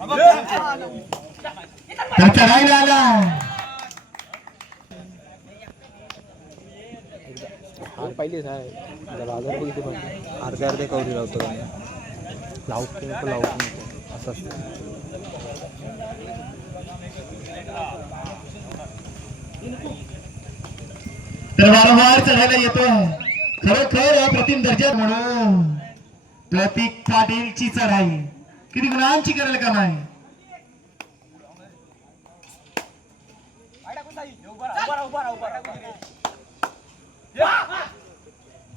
तर चढायला आला पहिलीच आहे बाजार किती पण अर्धे अर्धे कवरी लावतो लावतो नको लावतो नको असं असतं. तर वारंवार चढायला येतो खरोखर अप्रतिम दर्जा म्हणून प्रतीक पाटीलची चढाई किती गुणांची करेल का नाही.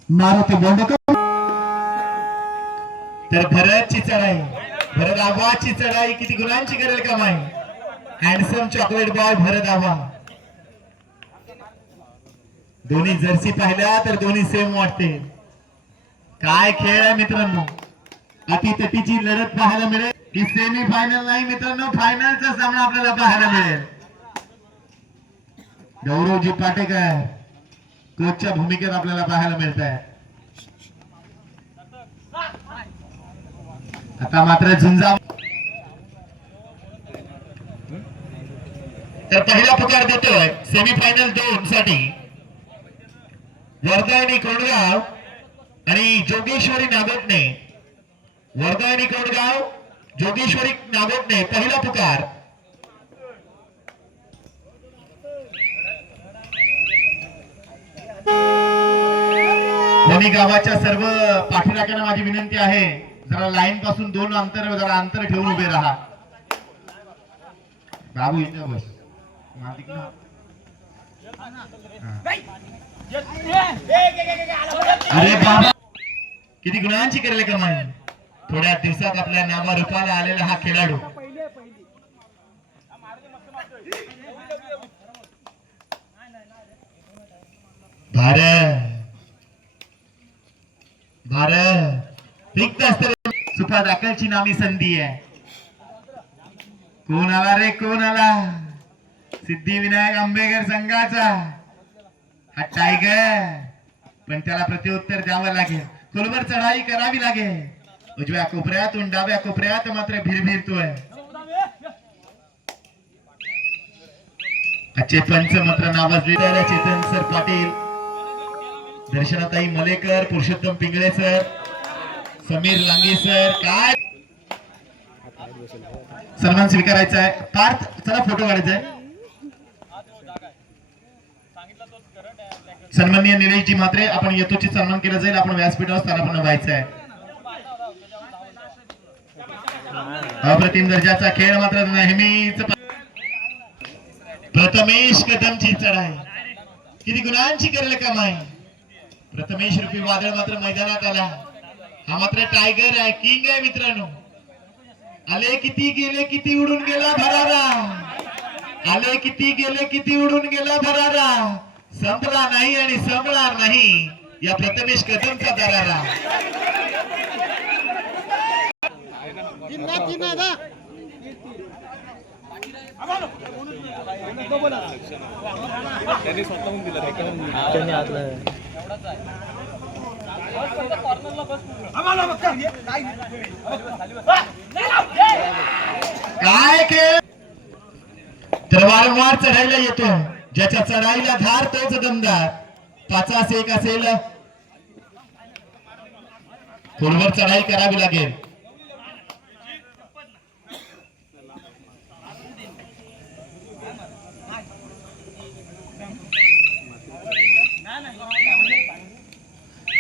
मारुती बोंडकर तर भरतची चढाई भरत आबाची चढाई किती गुणांची करेल का नाही. हँडसम चॉकलेट बॉय भरत आबा दोन्ही जर्सी पाहिल्या तर दोन्ही सेम वाटते. काय खेळ आहे मित्रांनो. अटीतटीची लढत पाहायला मिळेल की सेमी फायनल नाही मित्रांनो फायनलचा सामना आपल्याला पाहायला मिळेल. गौरवजी पाटेकर कोचच्या भूमिकेत आपल्याला पाहायला मिळत आहे. आता मात्र झुंजा तर पहिला पुकार देतोय सेमीफायनल 2 साठी वर्धायनी कोंडगाव आणि जोगेश्वरी नागोटणे. वर्धायनी कोंडगाव जोगेश्वरी नागोटणे पहिला पुकार. दोन्ही गावाच्या सर्व पाठीराख्यांना माझी विनंती आहे जरा लाईन पासून 2 अंतर जरा अंतर ठेवून उभे राहा. बाबू इथे बस. अरे बाबा किती गुणांची करेल कमाई. थोड्या दिवसात आपल्या नावा रूपाला आलेला हा खेळाडू भारत रिक्त असते सुपा दाखलची नामी संधी आहे. कोण आला रे कोण आला. सिद्धिविनायक आंबेकर संघाचा हा टायगर पण त्याला प्रत्युत्तर द्यावं लागेल. खोलवर चढाई करावी लागेल. उजव्या कोपऱ्यातून डाव्या कोपऱ्यात मात्र भिरभिरतोय. आजचे पंच मात्र नावाजलेले चेतन सर पाटील दर्शनाताई मलेकर पुरुषोत्तम पिंगळे सर समीर लांगे सर. काय सन्मान स्वीकारायचा आहे. पार्थ चला फोटो काढायचा आहे. सन्माननीय निलेशजी मात्रे आपण यथोचित सन्मान केला जाईल. आपण व्यासपीठावर स्थानापन्न व्हायचं आहे. अप्रतिम दर्जाचा खेळ मात्र नेहमीच. प्रथमेश कदमची चढाई किती गुणांची करेल कमाई. प्रथमेश रूपी वादळ मात्र मैदानात आला. हा मात्र टायगर आहे किंग आहे मित्रांनो. आले किती गेले किती उडून गेला भरारा. आले किती गेले किती उडून गेला भरारा. संपला नाही आणि संपणार नाही या प्रथमेश कदमचा दरारा. काय खेळ तर वारंवार चढायला येतो. ज्याच्या चढाईला धार तोच दमदार. 5-1 असेल. खोलवर चढाई करावी लागेल.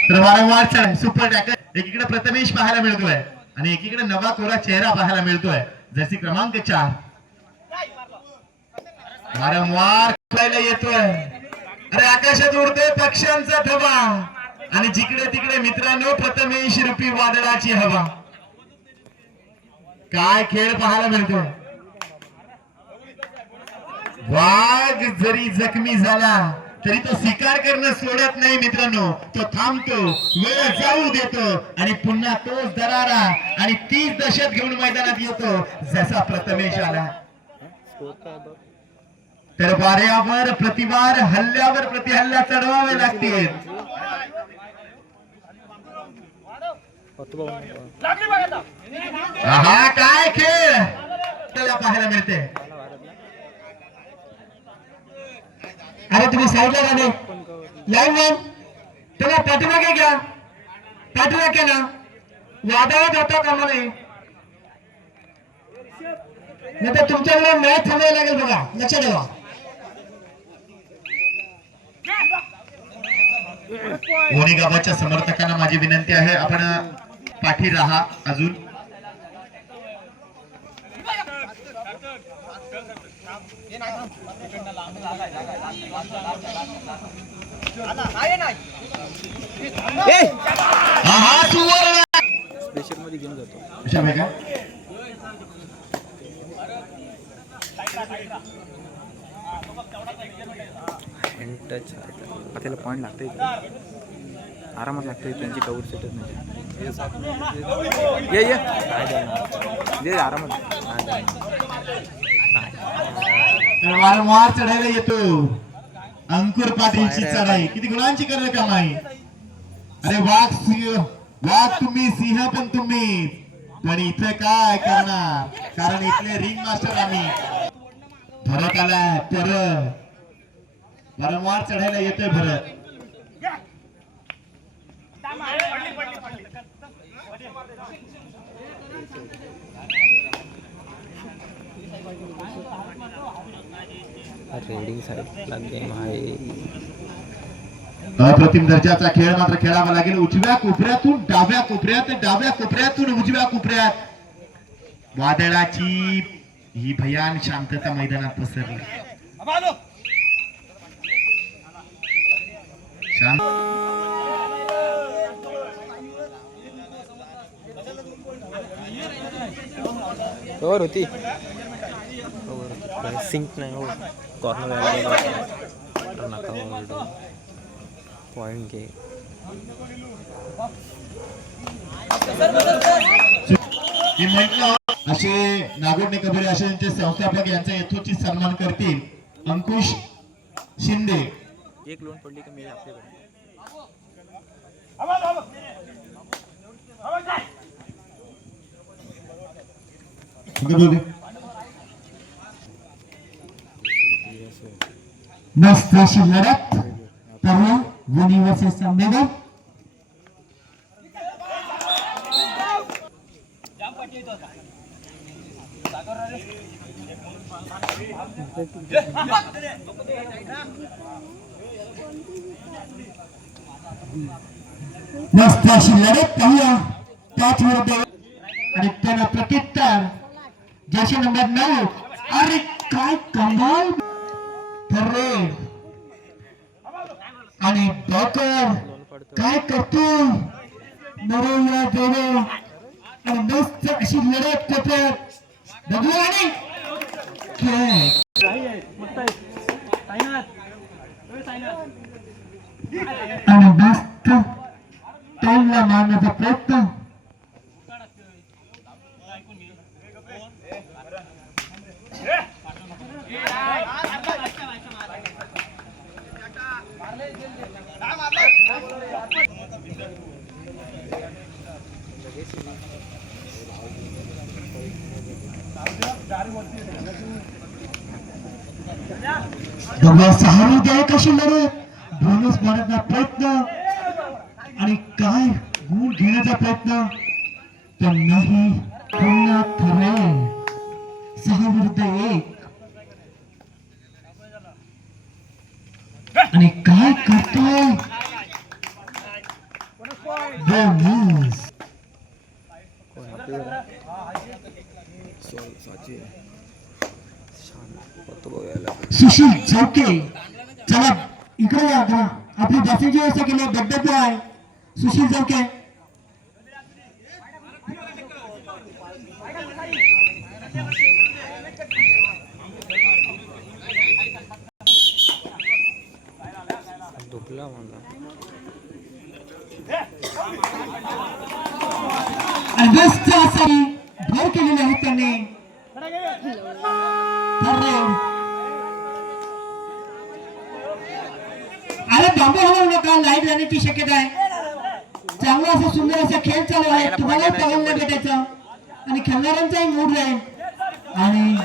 तर वारंवार चढाई सुपर टॅकर. एकीकडे प्रथमेश पाहायला मिळतोय आणि एकीकडे नवा कोरा चेहरा पाहायला मिळतोय. जर्सी क्रमांक 4 वारंवार येतोय. अरे आकाशात उडतोय पक्ष्यांचा थवा आणि जिकडे तिकडे मित्रांनो प्रथमेश रूपी वादळाची हवा. काय खेळ पाहायला मिळतो. वाघ जरी जखमी झाला तरी तो शिकार करणं सोडत नाही मित्रांनो. तो थांबतो वेळ जाऊ देतो आणि पुन्हा तोच दरारा आणि तीच दहशत घेऊन मैदानात येतो जसा प्रथमेश आला. तर वाऱ्यावर प्रतिवार हल्ल्यावर प्रतिहल्ला चढवावे लागतील. हा काय खेळ आपल्याला पाहायला मिळते. अरे तुम्ही साईडला राहिले लाईन वन त्याला पाठीमागे घ्या. पाठीमागे केला वादात होता कामा नये नाही तर तुमच्याकडे मॅच थांबायला लागेल बघा. लक्ष ठेवा. कोणी गावाच्या समर्थकांना माझी विनंती आहे आपण पाठी राहा. अजून स्पेशल मध्ये घेऊन जातो. अशा आहे का टच त्याला पॉईंट लागते आरामात लागते. त्यांची कवर सेटच नाही. ये ये आरामात वारंवार चढायला येतो. अंकुर पाटीलची चढाई किती गुणांची करणे कमाई. अरे वाघ तुम्ही सिंह पण तुम्ही पण इथे काय करणार कारण इथले रिंग मास्टर आम्ही. भरत आलाय परत वारंवार चढायला येतोय भरत. रेडिंग साईडला गेम आहे. अप्रतिम दर्जाचा खेळ मात्र खेळावा लागेल. उजव्या कोपऱ्यातून डाव्या कोपऱ्यात डाव्या कोपऱ्यातून उजव्या कोपऱ्यात वादळाची ही भयान शांतता मैदानात पसरली. कवर होती सिंक नाही हो. कॉर्नर पॉइंट घे. मी म्हटलं असे नागोडणे कबड्डी अशांचे संस्थापक यांचा यथोचित सन्मान करतील अंकुश शिंदे. एक लोन पडली का मी आपल्याकडे मस्त अशी लढत परवा वनी वर्सेस आंबेगाव. मस्त अशी लढत पाहूया त्याच विरुद्ध आणि त्याला प्रत्युत्तर जशी नंबर 9. अरे काय कमाल ठरले आणि डॉकर काय करतो नरेंद्र देवे आणि मस्त अशी लढत कोपऱ्यात बघू आणि मस्त टोलला मारण्याचा प्रयत्न. सहावीदायक अशी लढत बोनस मारण्याचा प्रयत्न आणि काय गुण घेण्याचा प्रयत्न तर नाही. पुन्हा ठरले 6 विरुद्ध 1 आणि काय करतोय बोनस. सुशील चौके चला इकडे या. आपली बसायची व्यवस्था केली. बड्डे आहे सुशील चौके. भर केलेले आहेत त्यांनी. अरे बांबू हलवू नका. लाईट जाण्याची शक्यता आहे. चांगला असं सुंदर असा खेळ चालू आहे. तुम्हाला पाहायला भेटायचं आणि खेळणाऱ्यांचाही मूड राहील. आणि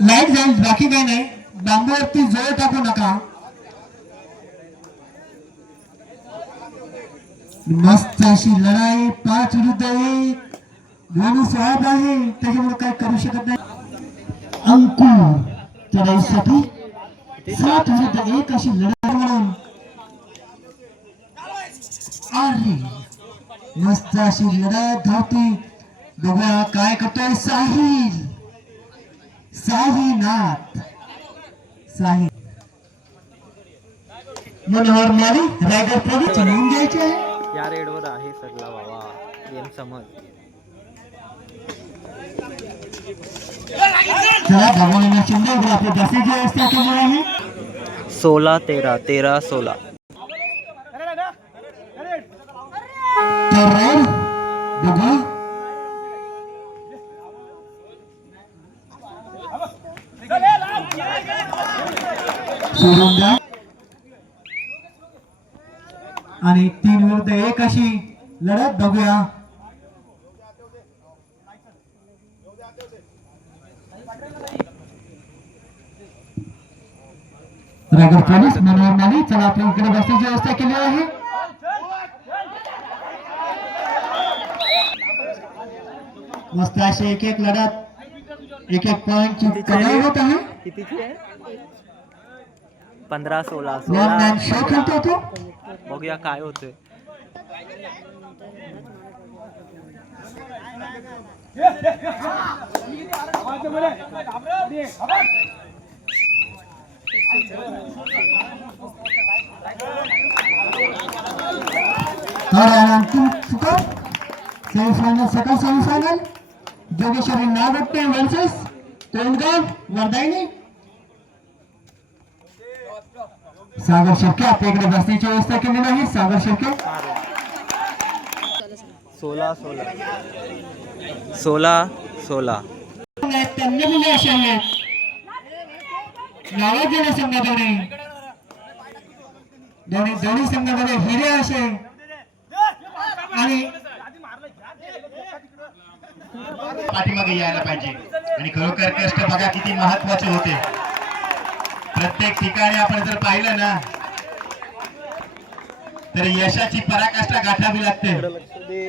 लाईट जाईल, बाकी काही नाही. बांबूवरती जोर टाकू नका. मस्त अशी लढाई 5 विरुद्ध 1. दोन्ही साहेब आहे त्याच्यामुळे काय करू शकत नाही. अंकुर चढाईसाठी 7 विरुद्ध 1 अशी लढाई म्हणून अरे मस्त अशी लढत धावती. बघूया काय करतोय साहिल. साहीनाथ साहिल मनोहर माळी रायगड प्रवीण चढवून घ्यायचे आहे. या रेडवर आहे सरला बाबा गेम समज. चला भगवान शिंदे आपल्या जास्तीची व्यवस्था केली आहे. 16-13 13-16 तर बघा सोडून द्या आणि 3 विरुद्ध 1 अशी लढत बघूया. रायगड पोलीस मनोहर माली चला आपल्या इकडे बसण्याची व्यवस्था केली आहे. मस्त अशी एक एक लढत एक एक पॉइंट कमाई होत आहे. कितीची आहे? 15-16 लॉंग मॅन शो खेळतो तो. बघूया काय होतंय. अंतिम सेमीफायनल सकाळ सेमीफायनल जोगेश्वरी नागट्टे वर्सेस कोंडगाव वर्धाईने. सागर शेळके आपल्या इकडे बसण्याची व्यवस्था केलेली आहे. सागर शेळके 16-16 त्यांनी मुले असे आहेत नावाजलेल्या संघाकडे दोन्ही संघामध्ये हिरे असे आणि पाठीमागे यायला पाहिजे. आणि खरोखर कष्ट बघा किती महत्वाचे होते. प्रत्येक ठिकाणी आपण जर पाहिलं ना तर यशाची पराकाष्ठा गाठावी लागते.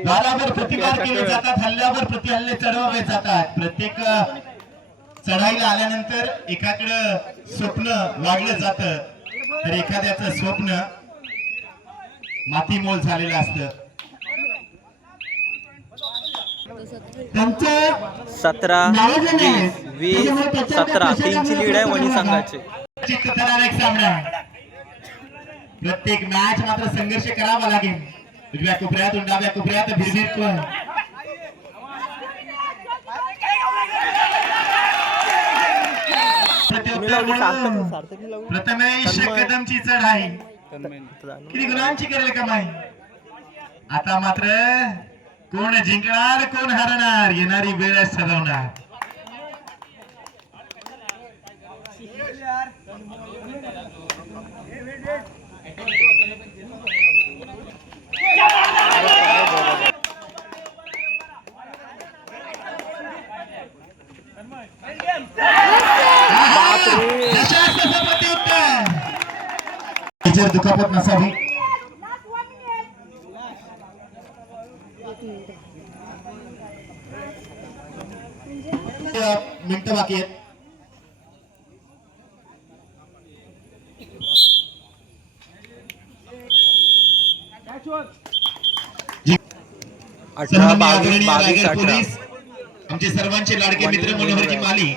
वादावर प्रतिकार केले जातात, हल्ल्यावर प्रतिहल्ले चढवावे जातात. प्रत्येक चढाईला आल्यानंतर एकाकडं स्वप्न वाढलं जातं तर एखाद्याचं स्वप्न मातीमोल झालेलं असतं. त्यांचं 17-20-17 तीनची लीड आहे वणी संघाची. चित्त ठरणारा एक सामना. प्रत्येक मॅच मात्र संघर्ष करावा लागेल. उजव्या कोपऱ्यातून डाव्या कोपऱ्यात भिरभिर प्रथमेश कदमची चढाई किती गुणांची करेल कमाई. आता मात्र कोण जिंकणार कोण हरणार येणारी वेळच ठरवणार. उत्तर दुखापत नसावी. मिनिटं बाकी आहेत. 18-22-22-18 आमचे सर्वांचे लाडके मित्र मनोहरजी माली